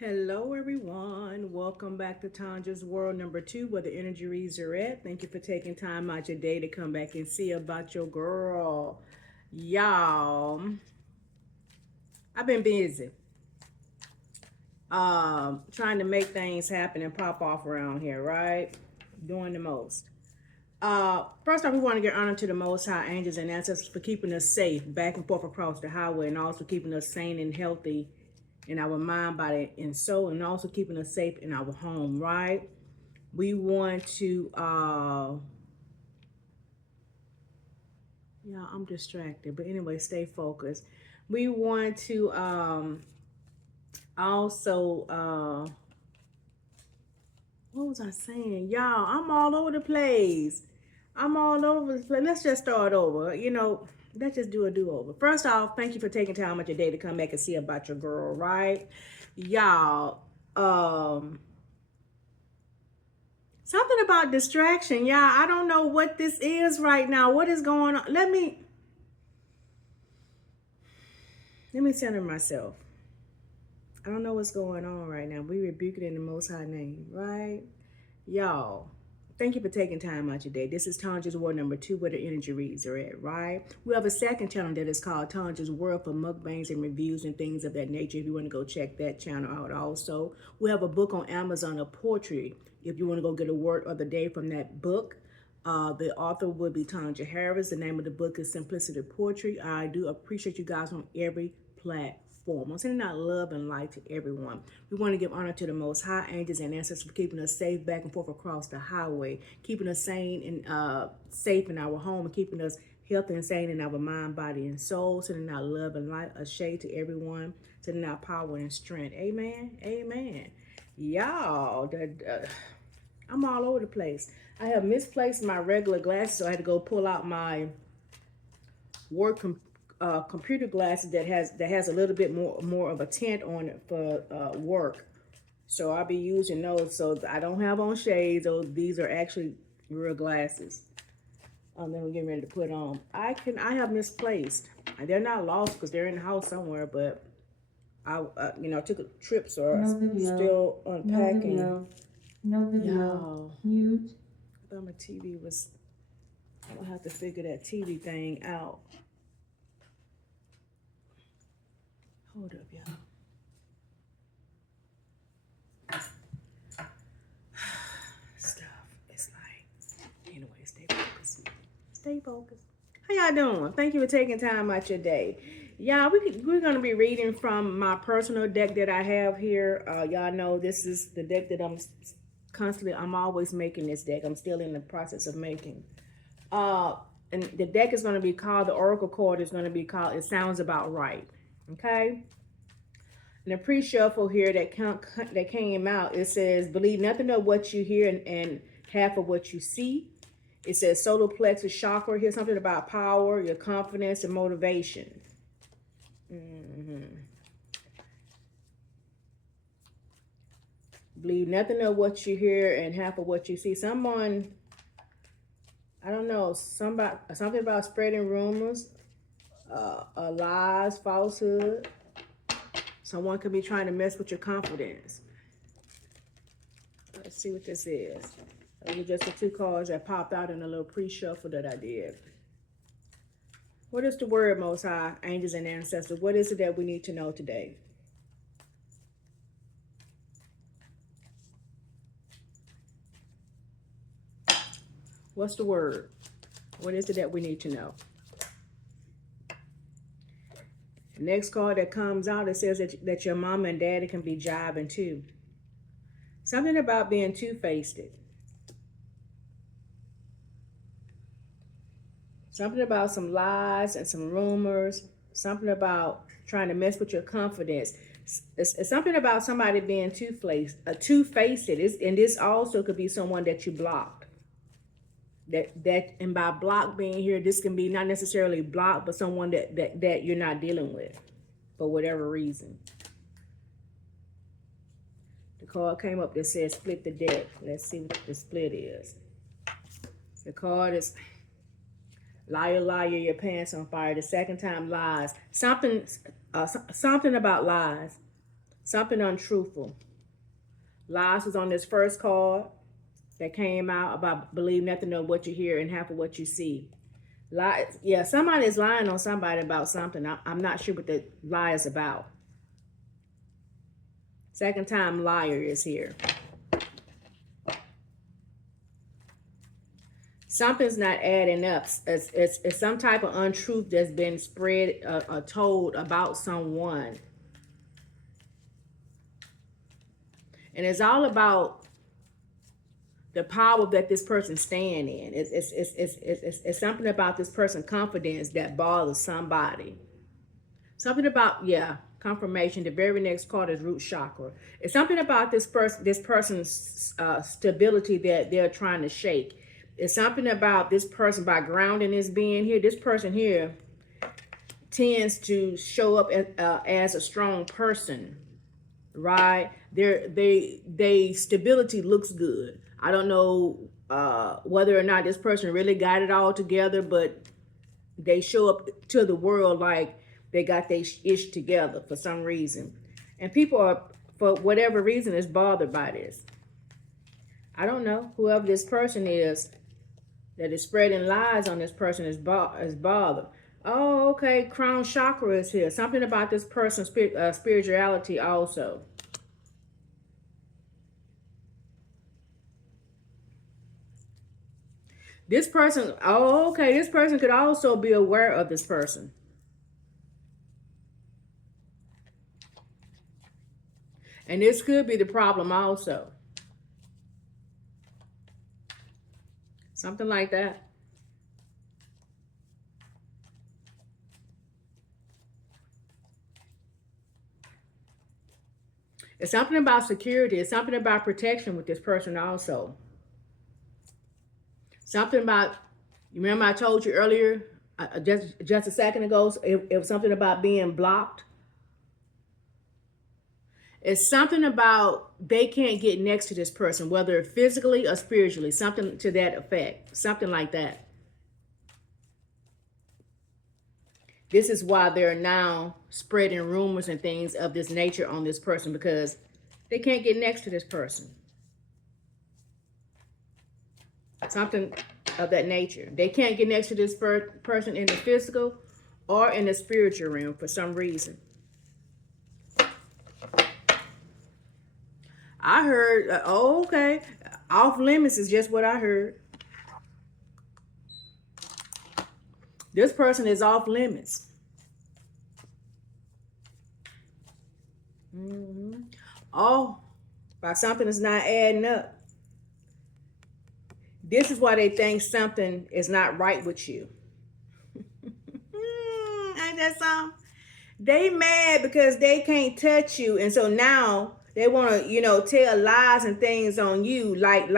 Hello, everyone. Welcome back to Tanja's World number 2, where the energy reads are at. Thank you for taking time out your day to come back and see about your girl. Y'all, I've been busy trying to make things happen and pop off around here, right? Doing the most. First off, we want to get honor to the Most High angels and ancestors for keeping us safe back and forth across the highway, and also keeping us sane and healthy in our mind, body, and soul, and also keeping us safe in our home, right? We want to yeah, I'm distracted, but anyway, stay focused. We want to also what was I saying? Y'all, I'm all over the place. I'm all over the place. Let's just start over. Let's just do a do-over. First off, thank you for taking time out your day to come back and see about your girl, right? Y'all, something about distraction. Y'all, I don't know what this is right now. What is going on? Let me center myself. I don't know what's going on right now. We rebuke it in the Most High name, right? Y'all, thank you for taking time out your day. This is Tanja's World number 2, where the energy reads are at, right? We have a second channel that is called Tanja's World for mukbangs and reviews and things of that nature. If you want to go check that channel out, also, we have a book on Amazon of poetry. If you want to go get a word of the day from that book, the author would be Tanja Harris. The name of the book is Simplicity Poetry. I do appreciate you guys on every platform. I'm sending out love and light to everyone. We want to give honor to the Most High angels and ancestors for keeping us safe back and forth across the highway, keeping us sane and safe in our home, and keeping us healthy and sane in our mind, body, and soul. Sending out love and light, a shade to everyone. Sending out power and strength. Amen. Amen. Y'all, I'm all over the place. I have misplaced my regular glasses, so I had to go pull out my work computer glasses that has a little bit more of a tint on it for work. So I'll be using those. So I don't have on shades. These are actually real glasses. Then we're getting ready to put on. I have misplaced. They're not lost because they're in the house somewhere, but I took a trip, so No I'm video. still No unpacking. video. No video. Y'all, Mute. I thought my TV was. I'm gonna have to figure that TV thing out. Hold up, y'all. Stuff. It's like, anyway, stay focused. Stay focused. How y'all doing? Thank you for taking time out your day. Y'all, we're gonna be reading from my personal deck that I have here. Y'all know this is the deck that I'm always making this deck. I'm still in the process of making. Uh, and the deck is going to be called, the Oracle card is going to be called, It Sounds About Right. Okay? And the pre-shuffle here that came out, it says, believe nothing of what you hear and half of what you see. It says solar plexus chakra. Here's something about power, your confidence, and motivation. Believe nothing of what you hear and half of what you see. Someone, I don't know, something about spreading rumors, lies, falsehood. Someone could be trying to mess with your confidence. Let's see what this is. Those are just the two cards that popped out in a little pre-shuffle that I did. What is the word, Most High, angels and ancestors? What is it that we need to know today? What's the word? What is it that we need to know? The next card that comes out, it says that your mama and daddy can be jiving too. Something about being two-faced. Something about some lies and some rumors. Something about trying to mess with your confidence. It's something about somebody being two-faced. And this also could be someone that you blocked. And by block being here, this can be not necessarily blocked, but someone that you're not dealing with for whatever reason. The card came up that says split the deck. Let's see what the split is. The card is liar, liar, your pants on fire. The second time, lies. Something about lies. Something untruthful. Lies is on this first card that came out about believe nothing of what you hear and half of what you see. Lie, yeah, somebody is lying on somebody about something. I'm not sure what the lie is about. Second time liar is here. Something's not adding up. It's some type of untruth that's been spread, told about someone. And it's all about the power that this person stand in. It's something about this person's confidence that bothers somebody. Something about, yeah, confirmation. The very next card is root chakra. It's something about this person's stability that they're trying to shake. It's something about this person by grounding this being here. This person here tends to show up as a strong person, right? They stability looks good. I don't know whether or not this person really got it all together, but they show up to the world like they got their ish together for some reason. And people are, for whatever reason, is bothered by this. I don't know. Whoever this person is that is spreading lies on this person is bothered. Oh, okay. Crown chakra is here. Something about this person's spirituality also. This person, oh, okay, this person could also be aware of this person. And this could be the problem also. Something like that. It's something about security. It's something about protection with this person also. Something about, you remember I told you earlier, just a second ago, it was something about being blocked. It's something about they can't get next to this person, whether physically or spiritually, something to that effect, something like that. This is why they're now spreading rumors and things of this nature on this person, because they can't get next to this person. Something of that nature. They can't get next to this person in the physical or in the spiritual realm for some reason. I heard, oh, okay, off limits is just what I heard. This person is off limits. Oh, by something that's not adding up. This is why they think something is not right with you. Ain't that something? They mad because they can't touch you, and so now they want to, tell lies and things on you, like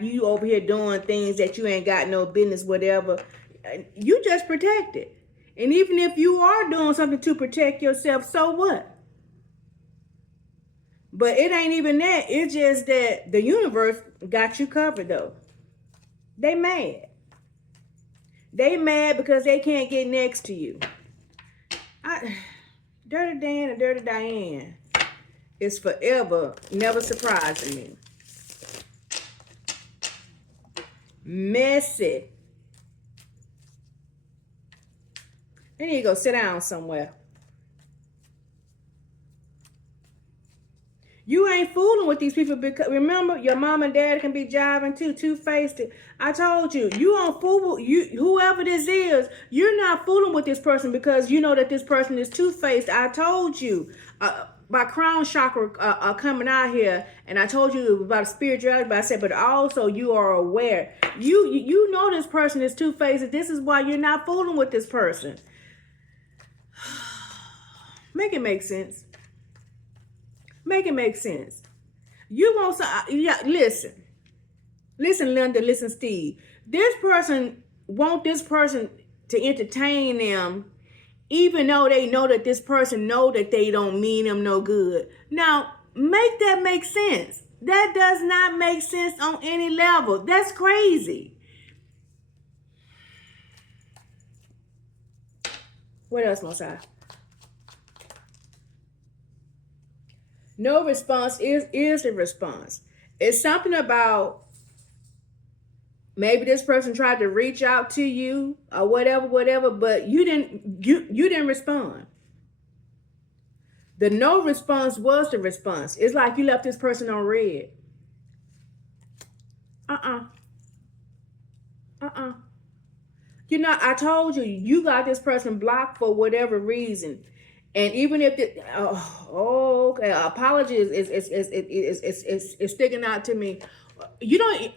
you over here doing things that you ain't got no business, whatever. You just protected, and even if you are doing something to protect yourself, so what? But it ain't even that. It's just that the universe got you covered, though. They mad. They mad because they can't get next to you. Dirty Dan and Dirty Diane is forever never surprising me. Messy. They need to go sit down somewhere. You ain't fooling with these people because remember, your mom and dad can be jiving too, two-faced. I told you, you don't fool with you, whoever this is. You're not fooling with this person because you know that this person is two-faced. I told you, my crown chakra coming out here, and I told you about spirituality. But I said, but also you are aware. You know this person is two-faced. This is why you're not fooling with this person. Make it make sense. Make it make sense. You want some, yeah, listen, Linda, listen, Steve. This person want this person to entertain them, even though they know that this person know that they don't mean them no good. Now, make that make sense. That does not make sense on any level. That's crazy. What else, Mosai? No response is a response. It's something about maybe this person tried to reach out to you or whatever, but you didn't respond. The no response was the response. It's like you left this person on red. Uh-uh. Uh-uh. You know, I told you, you got this person blocked for whatever reason. And even if it, okay, apology is sticking out to me. You don't,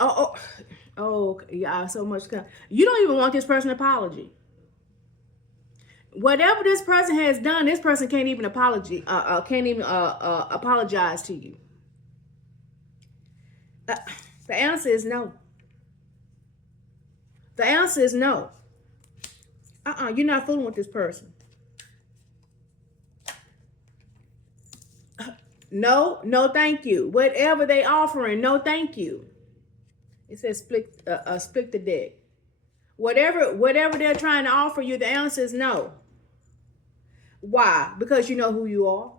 yeah, so much. You don't even want this person apology. Whatever this person has done, this person can't even apologize to you. The answer is no. The answer is no. You're not fooling with this person. No, thank you. Whatever they offering, no, thank you. It says split the deck. Whatever they're trying to offer you, the answer is no. Why? Because you know who you are.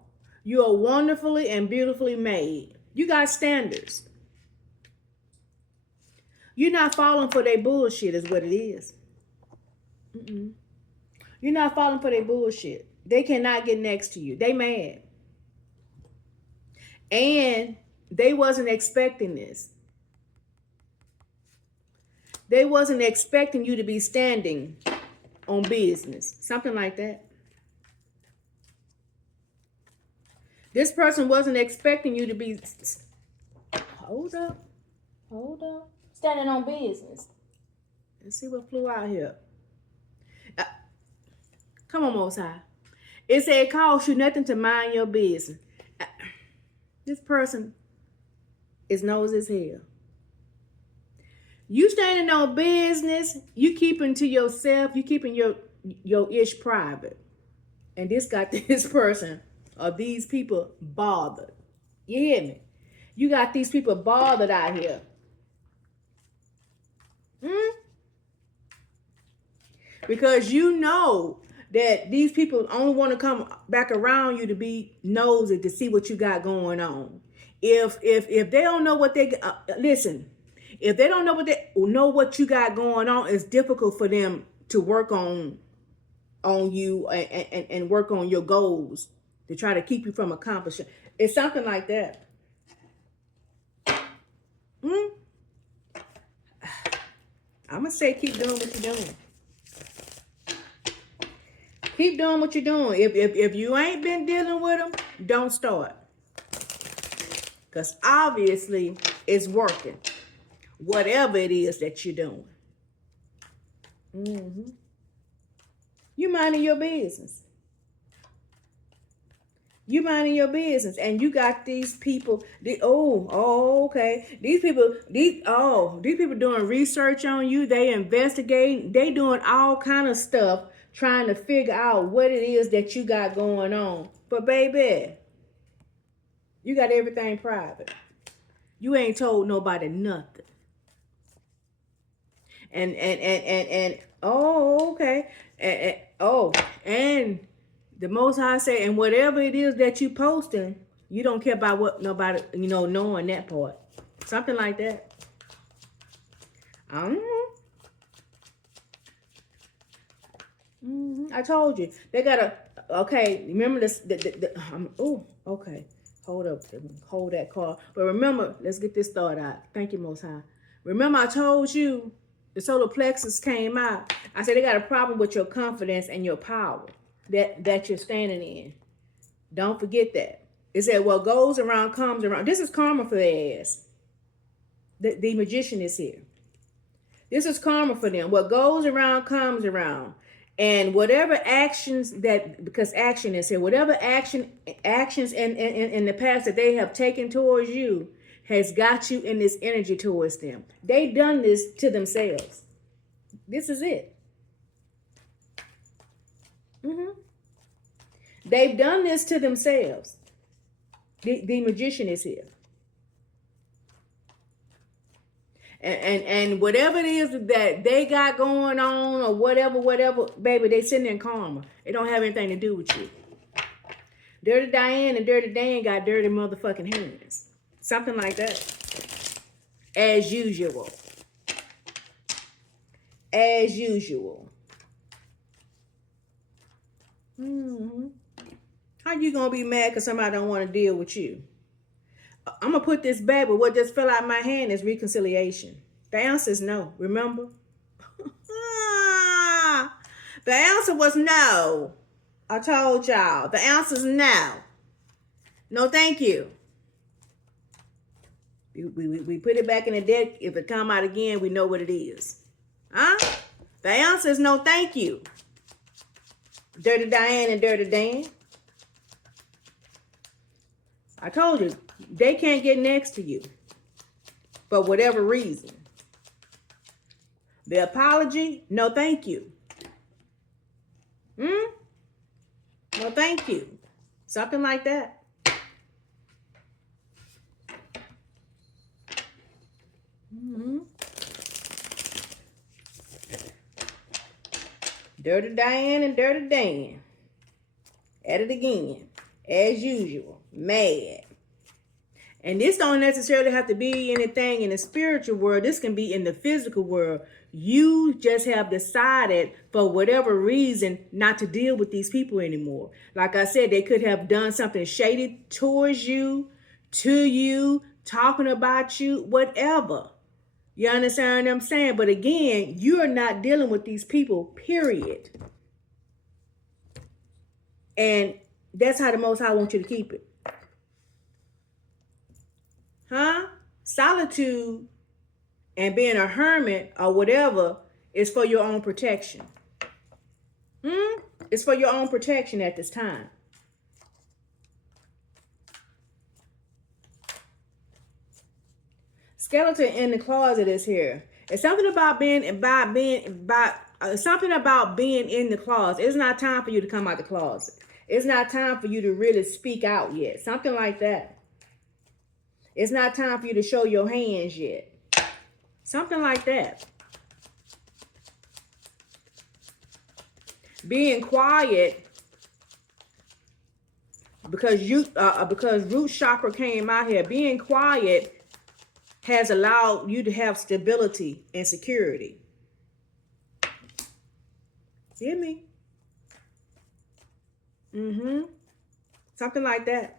You are wonderfully and beautifully made. You got standards. You're not falling for their bullshit is what it is. You're not falling for their bullshit. They cannot get next to you. They mad. And they wasn't expecting this. They wasn't expecting you to be standing on business. Something like that. This person wasn't expecting you to be... Hold up. Standing on business. Let's see what flew out here. Come on, Most High. It said it costs you nothing to mind your business. This person is nosy as hell. You standing on business, you keeping to yourself, you keeping your ish private. And this got this person or these people bothered. You hear me? You got these people bothered out here. Because you know that these people only want to come back around you to be nosy to see what you got going on. If they don't know what they listen, if they don't know what you got going on, it's difficult for them to work on you and work on your goals to try to keep you from accomplishing. It's something like that. I'm gonna say keep doing what you're doing. Keep doing what you're doing. If you ain't been dealing with them, don't start. Because obviously it's working. Whatever it is that you're doing. You minding your business. You minding your business. And you got these people. Okay. These people doing research on you. They investigating. They doing all kind of stuff trying to figure out what it is that you got going on. But baby, you got everything private. You ain't told nobody nothing. And okay. And the Most High say, and whatever it is that you posting, you don't care about what nobody, knowing that part. Something like that. I told you. They gotta, okay, remember this, okay. Hold up, hold that car. But remember, let's get this thought out. Thank you, Most High. Remember I told you the solar plexus came out. I said they got a problem with your confidence and your power that you're standing in. Don't forget that. It said, what goes around comes around. This is karma for their ass. The magician is here. This is karma for them. What goes around comes around. And whatever actions because action is here, whatever actions in the past that they have taken towards you has got you in this energy towards them. They done this to themselves. This is it. They've done this to themselves. The magician is here. And whatever it is that they got going on or whatever, baby, they sitting in karma. It don't have anything to do with you. Dirty Diane and Dirty Dan got dirty motherfucking hands. Something like that. As usual. As usual. How you gonna be mad because somebody don't want to deal with you? I'm gonna put this back, but what just fell out of my hand is reconciliation. The answer is no. Remember? The answer was no. I told y'all. The answer is no. No, thank you. We put it back in the deck. If it come out again, we know what it is. Huh? The answer is no, thank you. Dirty Diane and Dirty Dan. I told you, they can't get next to you for whatever reason. The apology, no thank you. No thank you. Something like that. Dirty Diane and Dirty Dan. At it again. As usual. Mad. And this don't necessarily have to be anything in the spiritual world. This can be in the physical world. You just have decided for whatever reason not to deal with these people anymore. Like I said, they could have done something shady towards you, to you, talking about you, whatever. You understand what I'm saying? But again, you are not dealing with these people, period. And that's how the Most High wants you to keep it. Huh? Solitude and being a hermit or whatever is for your own protection. It's for your own protection at this time. Skeleton in the closet is here. It's something about being in the closet. It's not time for you to come out the closet. It's not time for you to really speak out yet. Something like that. It's not time for you to show your hands yet. Something like that. Being quiet because root chakra came out here. Being quiet has allowed you to have stability and security. Hear me? Something like that.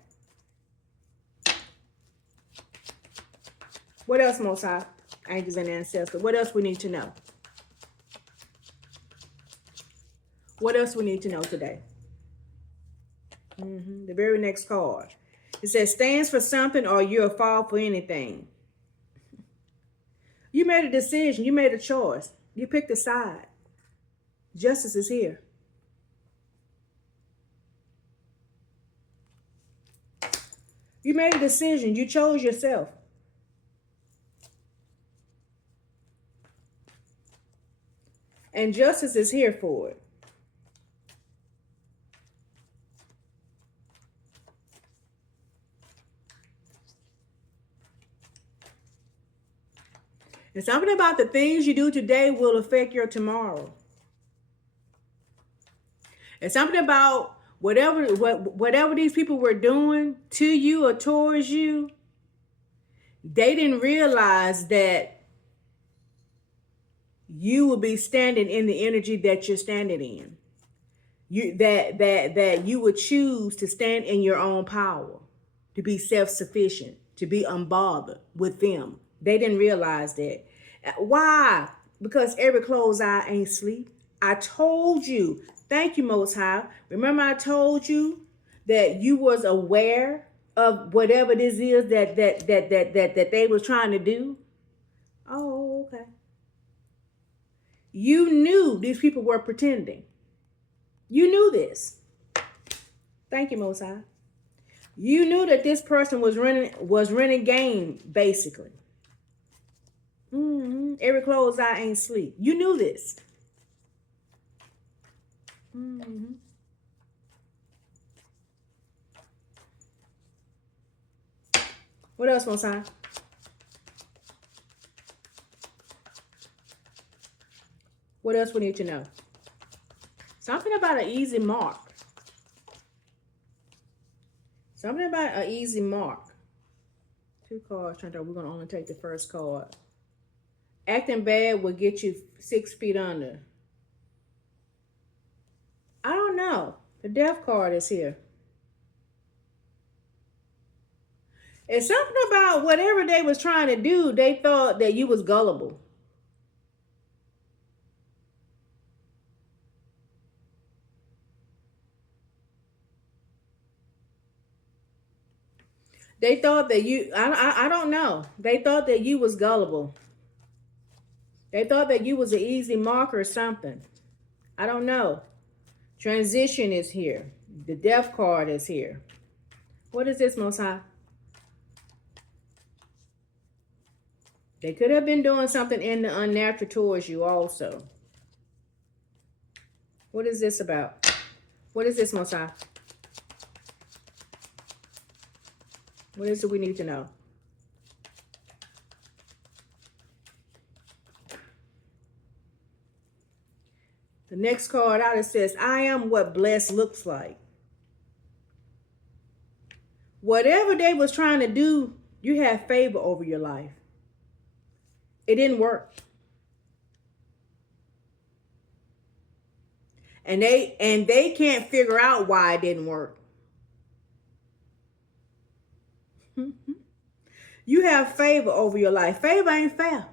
What else, Most High? Angels and ancestors. What else we need to know? What else we need to know today? The very next card. It says, stands for something or you're a fall for anything. You made a decision. You made a choice. You picked a side. Justice is here. You made a decision. You chose yourself. And justice is here for it. And something about the things you do today will affect your tomorrow. And something about whatever these people were doing to you or towards you, they didn't realize that you will be standing in the energy that you're standing in. That you would choose to stand in your own power, to be self-sufficient, to be unbothered with them. They didn't realize that. Why? Because every closed eye ain't sleep. I told you. Thank you, Most High. Remember I told you that you was aware of whatever this is that they was trying to do? Oh, okay. You knew these people were pretending. You knew this. Thank you, Most High. You knew that this person was running game, basically. Every closed eye ain't sleep. You knew this. What else, Most High? What else we need to know? Something about an easy mark. Something about an easy mark. 2 cards turned out. We're going to only take the first card. Acting bad will get you 6 feet under. I don't know. The death card is here. It's something about whatever they was trying to do, they thought that you was gullible. They thought that you, I don't know. They thought that you was gullible. They thought that you was an easy mark or something. I don't know. Transition is here. The death card is here. What is this, Most High? They could have been doing something in the unnatural towards you also. What is this about? What is this, Most High? What is it we need to know? The next card out, it says, I am what blessed looks like. Whatever they was trying to do, you have favor over your life. It didn't work. And they can't figure out why it didn't work. You have favor over your life. Favor ain't fair.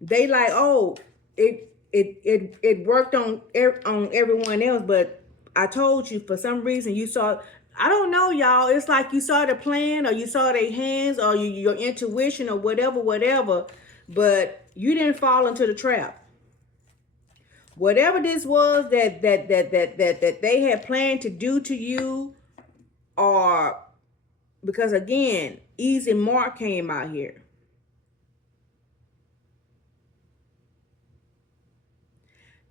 They like, oh, it worked on everyone else, but I told you for some reason you saw. I don't know, y'all. It's like you saw the plan, or you saw their hands, or your intuition, or whatever. But you didn't fall into the trap. Whatever this was that they had planned to do to you, or because again, easy mark came out here.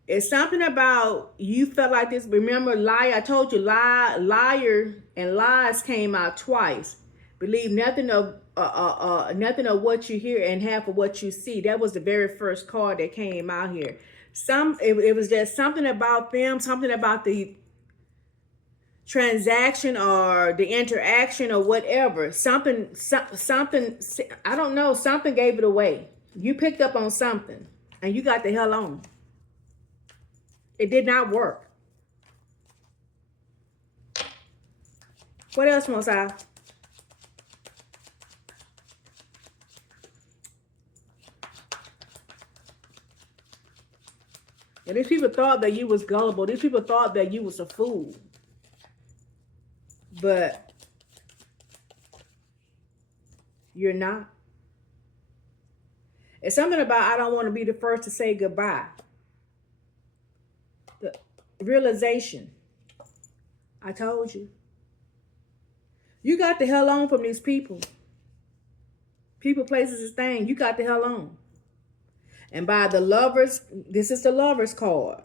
It's something about you felt like this. Remember, liar. I told you, liar and lies came out twice. Believe nothing of what you hear and half of what you see. That was the very first card that came out here. It was just something about them, something about the transaction or the interaction or whatever. Something. I don't know. Something gave it away. You picked up on something, and you got the hell on. It did not work. What else, Most High? And these people thought that you was gullible. These people thought that you was a fool. But you're not. It's something about I don't want to be the first to say goodbye. The realization. I told you. You got the hell on from these people. People, places, and things. You got the hell on. And by the lovers, this is the lovers card.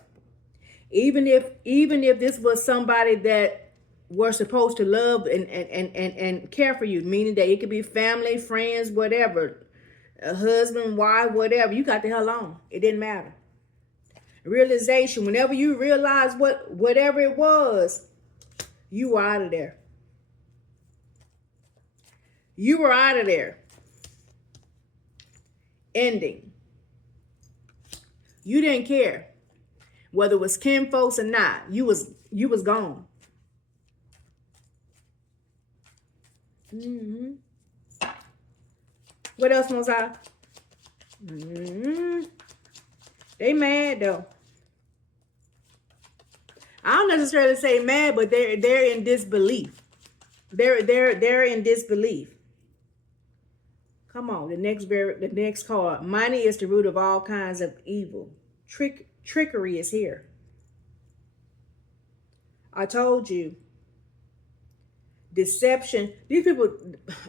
Even if this was somebody that were supposed to love and care for you, meaning that it could be family, friends, whatever, a husband, wife, whatever, you got the hell on. It didn't matter. Realization, whenever you realize whatever it was, you were out of there. You were out of there. Ending. You didn't care whether it was kin folks or not. You was gone. What else, Most High? They mad though. I don't necessarily say mad, but they're in disbelief. They're in disbelief. Come on, the next card. Money is the root of all kinds of evil. Trickery is here. I told you. Deception. These people.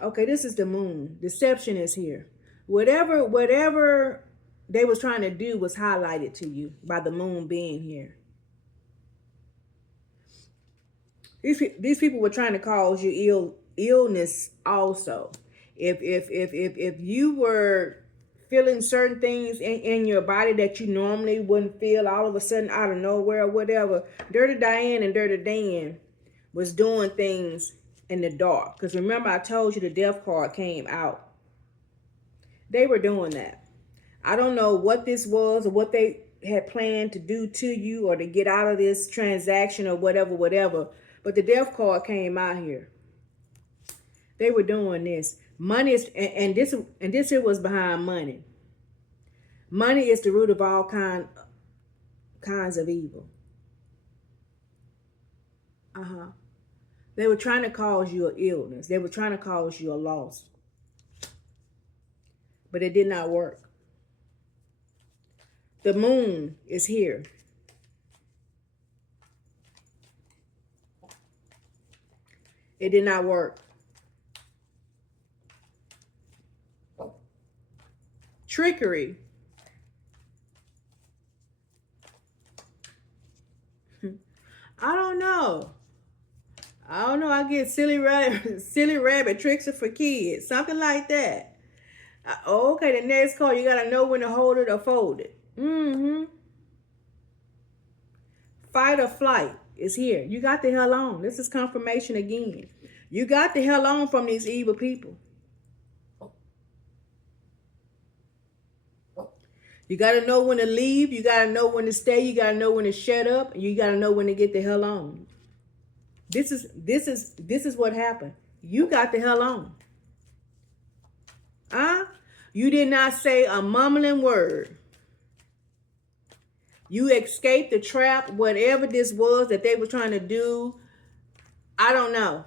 Okay, this is the moon. Deception is here. Whatever they was trying to do was highlighted to you by the moon being here. These people were trying to cause you illness also. If you were feeling certain things in your body that you normally wouldn't feel all of a sudden out of nowhere or whatever, Dirty Diane and Dirty Dan was doing things in the dark. Because remember, I told you the death card came out. They were doing that. I don't know what this was or what they had planned to do to you or to get out of this transaction or whatever, whatever. But the death card came out here. They were doing this. Money is, and this here was behind money. Money is the root of all kinds of evil. They were trying to cause you an illness. They were trying to cause you a loss. But it did not work. The moon is here. It did not work. Trickery. I don't know. I get silly rabbit tricks are for kids. Something like that. Okay, the next card, you got to know when to hold it or fold it. Fight or flight is here. You got the hell on. This is confirmation again. You got the hell on from these evil people. You got to know when to leave. You got to know when to stay. You got to know when to shut up. You got to know when to get the hell on. This is what happened. You got the hell on. You did not say a mumbling word. You escaped the trap, whatever this was that they were trying to do. I don't know.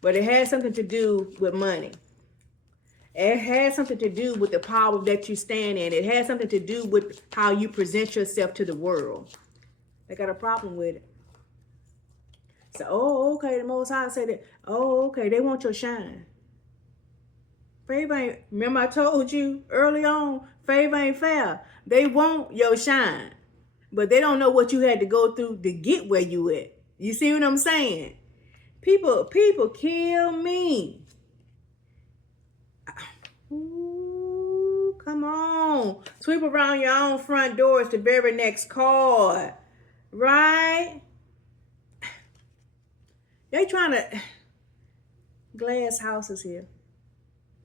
But it had something to do with money. It has something to do with the power that you stand in. It has something to do with how you present yourself to the world. They got a problem with it. So, okay, the Most High said that. Okay, they want your shine. Favor ain't, remember I told you early on, favor ain't fair. They want your shine. But they don't know what you had to go through to get where you at. You see what I'm saying? People kill me. Ooh, come on. Sweep around your own front door is the very next card. Right? They trying to... Glass houses here.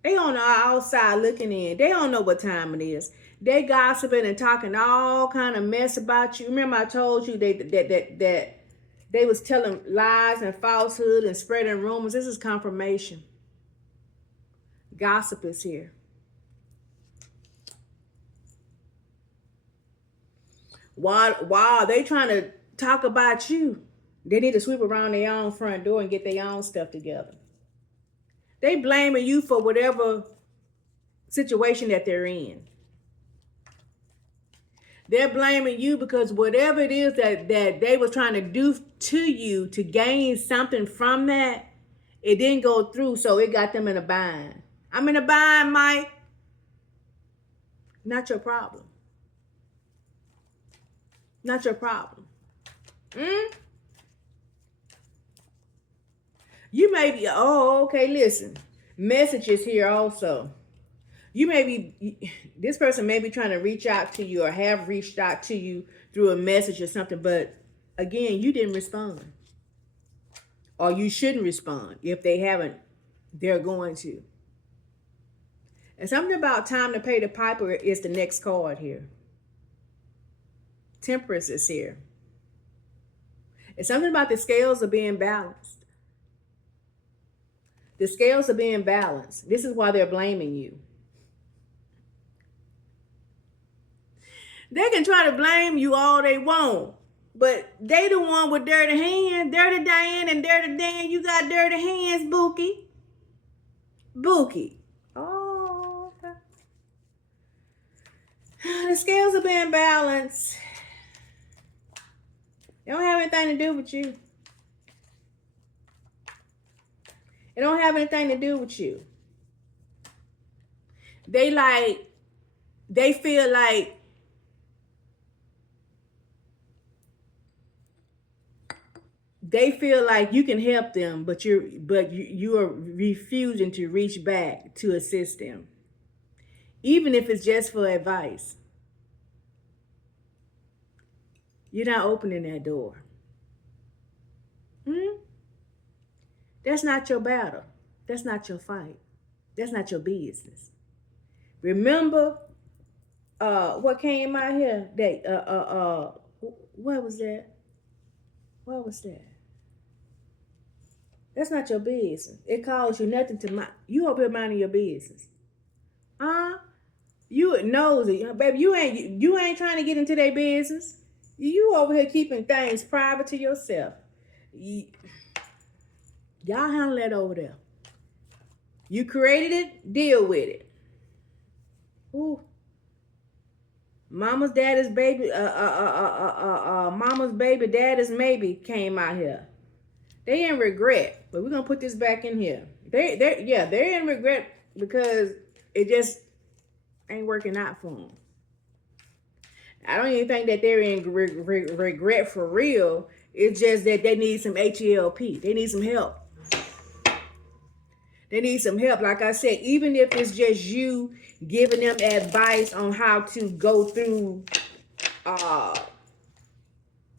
They on the outside looking in. They don't know what time it is. They gossiping and talking all kind of mess about you. Remember I told you that they was telling lies and falsehood and spreading rumors. This is confirmation. Gossip is here. While they trying to talk about you, they need to sweep around their own front door and get their own stuff together. They blaming you for whatever situation that they're in. They're blaming you because whatever it is that they were trying to do to you to gain something from that, it didn't go through, so it got them in a bind. I'm in a bind, Mike. Not your problem. Not your problem. You may be, okay, listen. Messages here also. You may be, this person may be trying to reach out to you or have reached out to you through a message or something, but again, you didn't respond. Or you shouldn't respond. If they haven't, they're going to. And something about time to pay the piper is the next card here. Temperance is here. It's something about the scales of being balanced. The scales are being balanced. This is why they're blaming you. They can try to blame you all they want, but they the one with dirty hands. Dirty Diane and Dirty Dan, you got dirty hands, Bookie. Bookie. Oh, okay. The scales are being balanced. They don't have anything to do with you. It don't have anything to do with you. They feel like you can help them, but you are refusing to reach back to assist them, even if it's just for advice. You're not opening that door. Hmm? That's not your battle. That's not your fight. That's not your business. Remember what came out here? That what was that? What was that? That's not your business. It calls you nothing to mind. You over here minding your business. Huh? You nosy, baby. You ain't trying to get into their business. You over here keeping things private to yourself. Y'all handle that over there. You created it, deal with it. Ooh. Mama's daddy's baby, mama's baby, daddy's maybe came out here. They in regret, but we're gonna put this back in here. They're in regret because it just ain't working out for them. I don't even think that they're in regret for real. It's just that they need some HELP. They need some help. They need some help. Like I said, even if it's just you giving them advice on how to go through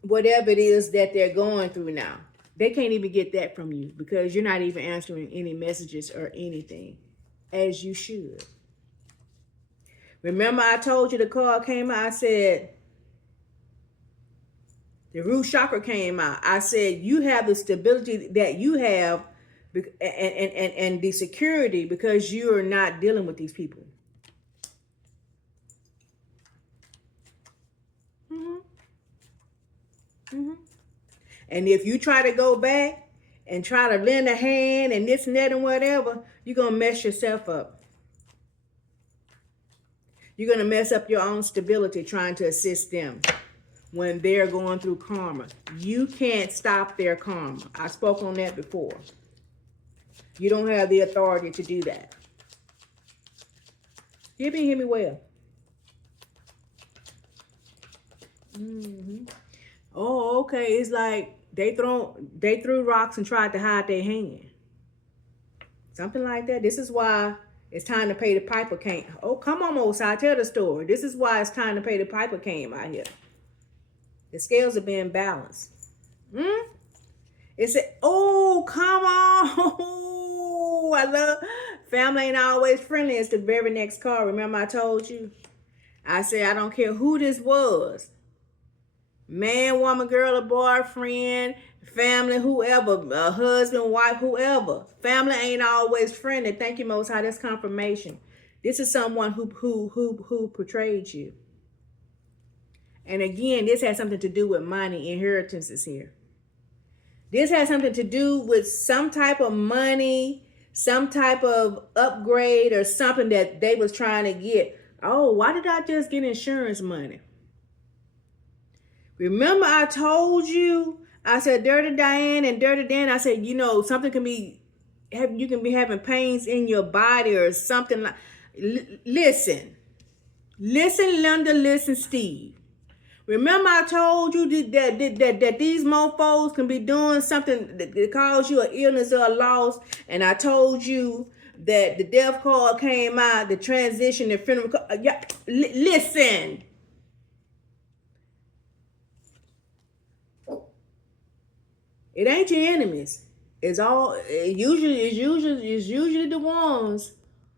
whatever it is that they're going through now. They can't even get that from you because you're not even answering any messages or anything as you should. Remember I told you the card came out, I said, the root chakra came out. I said, you have the stability that you have and the security because you are not dealing with these people. And if you try to go back and try to lend a hand and this and that and whatever, you're going to mess yourself up. You're going to mess up your own stability trying to assist them when they're going through karma. You can't stop their karma. I spoke on that before. You don't have the authority to do that. Hear me well. Oh, okay. It's like they threw rocks and tried to hide their hand. Something like that. This is why it's time to pay the piper came. Oh, come on, Most High, tell the story. This is why it's time to pay the piper came out here. The scales are being balanced. It's oh, come on. I love family ain't always friendly. It's the very next card. Remember I told you? I said I don't care who this was. Man, woman, girl, or boyfriend, family, whoever, husband, wife, whoever. Family ain't always friendly. Thank you, Most High. That's confirmation. This is someone who portrayed you. And again, this has something to do with money, inheritances here. This has something to do with some type of money, some type of upgrade or something that they was trying to get. Oh, why did I just get insurance money? Remember I told you, I said Dirty Diane and Dirty Dan, I said, you know, something can be, you can be having pains in your body or something like, listen, Linda, listen, Steve. Remember I told you that these mofos can be doing something that cause you an illness or a loss, and I told you that the death card came out, the transition, the funeral card. Yeah, listen. It ain't your enemies. It's usually the ones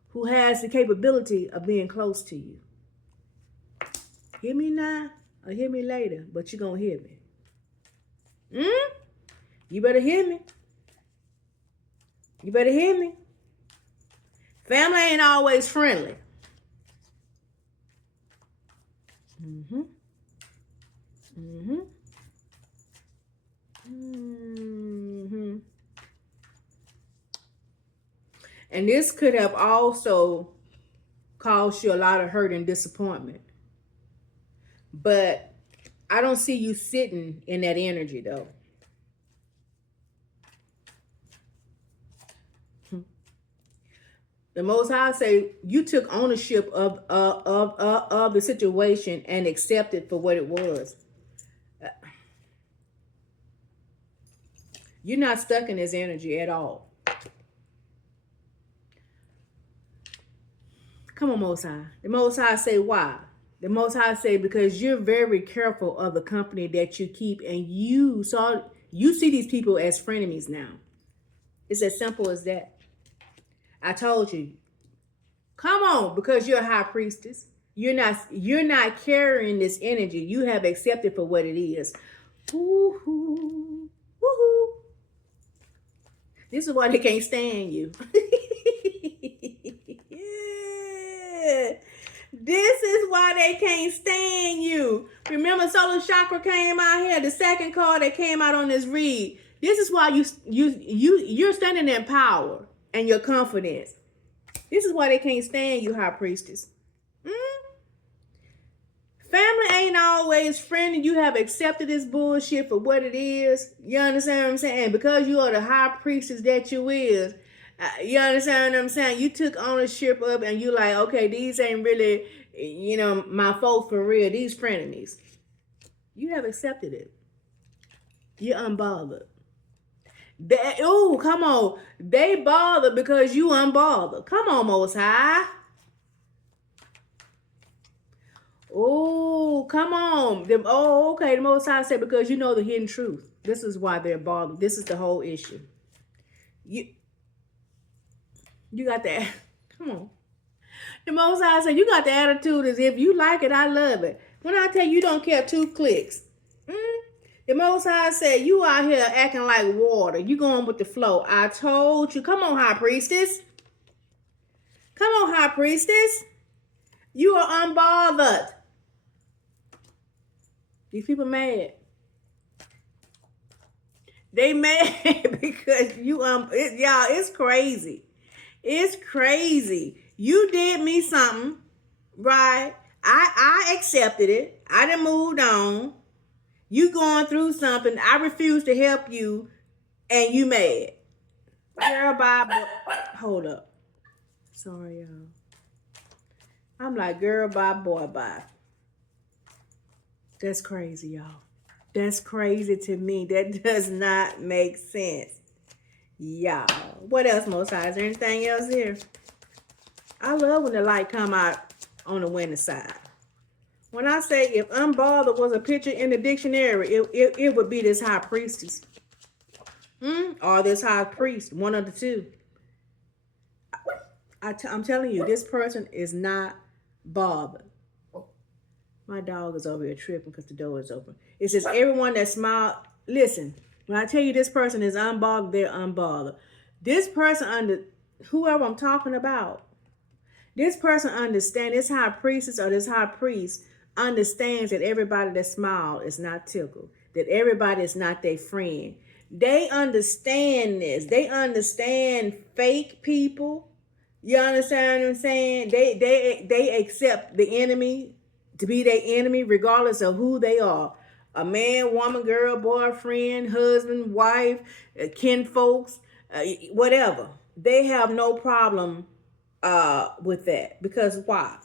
who has the capability of being close to you. Hear me now or hear me later, but you're gonna hear me. You better hear me. You better hear me. Family ain't always friendly. And this could have also caused you a lot of hurt and disappointment. But I don't see you sitting in that energy though. The Most High say you took ownership of the situation and accepted for what it was. You're not stuck in this energy at all. Come on, Most High. The Most High say why? The Most High say, because you're very careful of the company that you keep, and you see these people as frenemies now. It's as simple as that. I told you. Come on, because you're a high priestess. You're not carrying this energy. You have accepted for what it is. Woo-hoo. Woo-hoo. This is why they can't stand you. Yeah. This is why they can't stand you. Remember, Solar Chakra came out here. The second card that came out on this read. This is why you're standing in power and your confidence. This is why they can't stand you, high priestess. Family ain't always friendly. You have accepted this bullshit for what it is. You understand what I'm saying? Because you are the high priestess that you is. You understand what I'm saying? You took ownership up and you like, okay, these ain't really, my folks for real. These frenemies. You have accepted it. You're unbothered. Come on. They bother because you unbothered. Come on, Most High. Oh, come on. Okay. The Most High said, because you know the hidden truth. This is why they're bothered. This is the whole issue. You got that. Come on. The Most High said, you got the attitude as if you like it, I love it. When I tell you don't care 2 clicks. The Most High said, you out here acting like water. You going with the flow. I told you. Come on, high priestess. Come on, high priestess. You are unbothered. These people mad. They mad because y'all, it's crazy. It's crazy. You did me something, right? I accepted it. I done moved on. You going through something. I refuse to help you, and you mad. Girl, bye. Hold up. Sorry, y'all. I'm like, girl, bye, boy, bye. That's crazy, y'all. That's crazy to me. That does not make sense. Y'all. What else, Most High? Is there anything else here? I love when the light come out on the winning side. When I say if unbothered was a picture in the dictionary, it would be this high priestess. Or this high priest. One of the two. I'm telling you, this person is not bothered. My dog is over here tripping because the door is open. It says everyone that smiled. Listen, when I tell you this person is unbothered, they're unbothered. This person whoever I'm talking about, this person understands, this high priestess or this high priest understands that everybody that smiled is not tickled, that everybody is not their friend. They understand this. They understand fake people. You understand what I'm saying? They accept the enemy to be their enemy regardless of who they are. A man, woman, girl, boyfriend, husband, wife, kinfolks, whatever. They have no problem with that. Because why?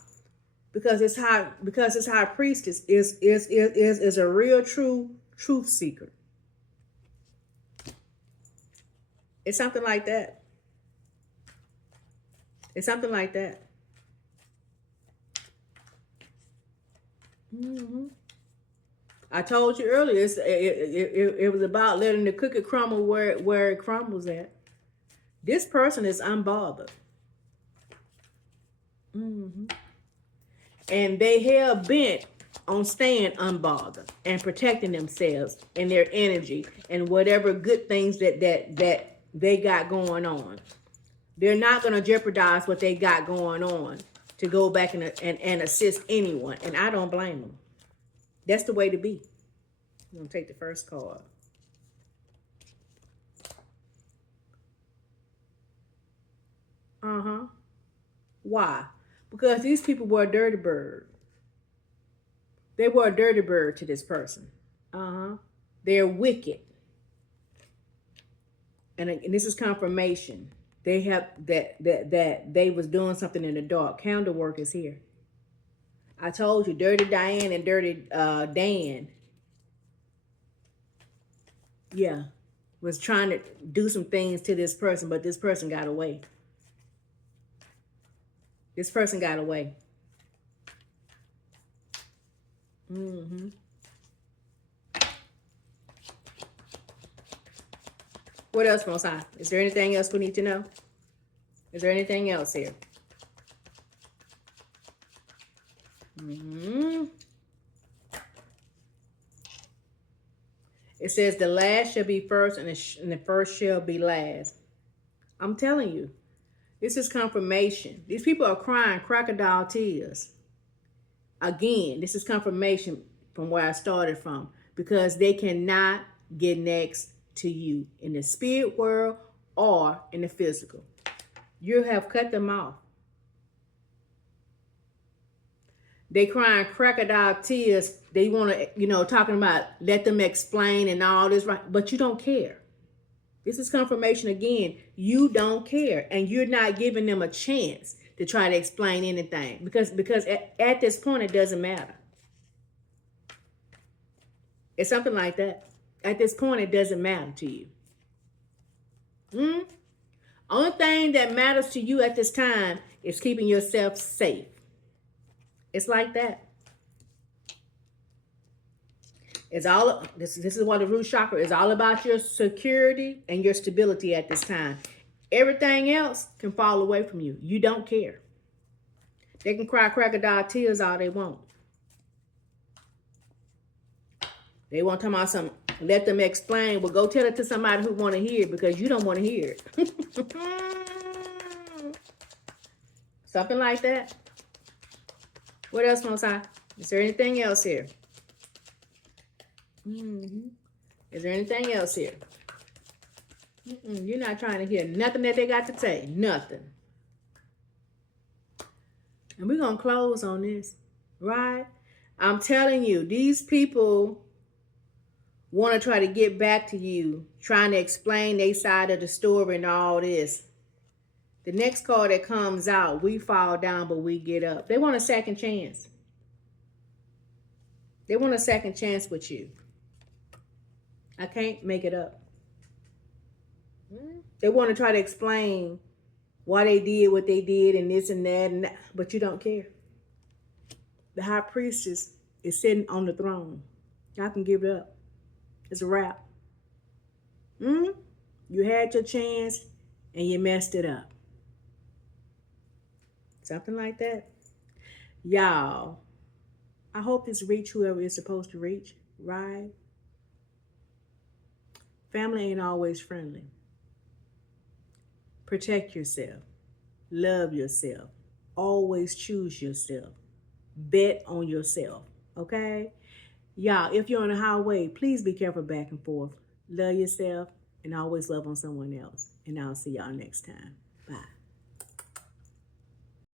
Because this high priestess is a real true truth seeker. It's something like that. It's something like that. I told you earlier, it was about letting the cookie crumble where it crumbles at. This person is unbothered. And they hell bent on staying unbothered and protecting themselves and their energy and whatever good things that they got going on. They're not going to jeopardize what they got going on to go back and assist anyone. And I don't blame them. That's the way to be. I'm going to take the first card. Why? Because these people were a dirty bird. They were a dirty bird to this person. They're wicked. And this is confirmation. They have that they was doing something in the dark. Candle work is here. I told you, Dirty Diane and Dirty Dan. Yeah, was trying to do some things to this person, but this person got away. This person got away. Mm-hmm. What else, Most High? Is there anything else we need to know? Is there anything else here? Mm-hmm. It says the last shall be first and the first shall be last. I'm telling you, this is confirmation. These people are crying crocodile tears. Again, this is confirmation from where I started from, because they cannot get next to you in the spirit world or in the physical. You have cut them off. They crying crocodile tears. They want to, talking about let them explain and all this, right? But you don't care. This is confirmation again. You don't care, and you're not giving them a chance to try to explain anything, because at this point it doesn't matter. It's something like that. At this point, it doesn't matter to you. Only thing that matters to you at this time is keeping yourself safe. It's like that. It's all this is what the root chakra is all about: your security and your stability at this time. Everything else can fall away from you. You don't care. They can cry crocodile tears all they want. They want to talk about something. Let them explain. Well, go tell it to somebody who want to hear it, because you don't want to hear it. Something like that. What else, Most High? Is there anything else here? Is there anything else here? You're not trying to hear nothing that they got to say. Nothing. And we're going to close on this, right? I'm telling you, these people want to try to get back to you, trying to explain their side of the story and all this. The next card that comes out, we fall down, but we get up. They want a second chance. They want a second chance with you. I can't make it up. They want to try to explain why they did what they did and this and that, but you don't care. The high priestess is sitting on the throne. Y'all can give it up. It's a wrap. You had your chance and you messed it up. Something like that. Y'all, I hope this reach whoever it's supposed to reach, right? Family ain't always friendly. Protect yourself. Love yourself. Always choose yourself. Bet on yourself, okay? Y'all, if you're on the highway, please be careful back and forth. Love yourself and always love on someone else. And I'll see y'all next time. Bye.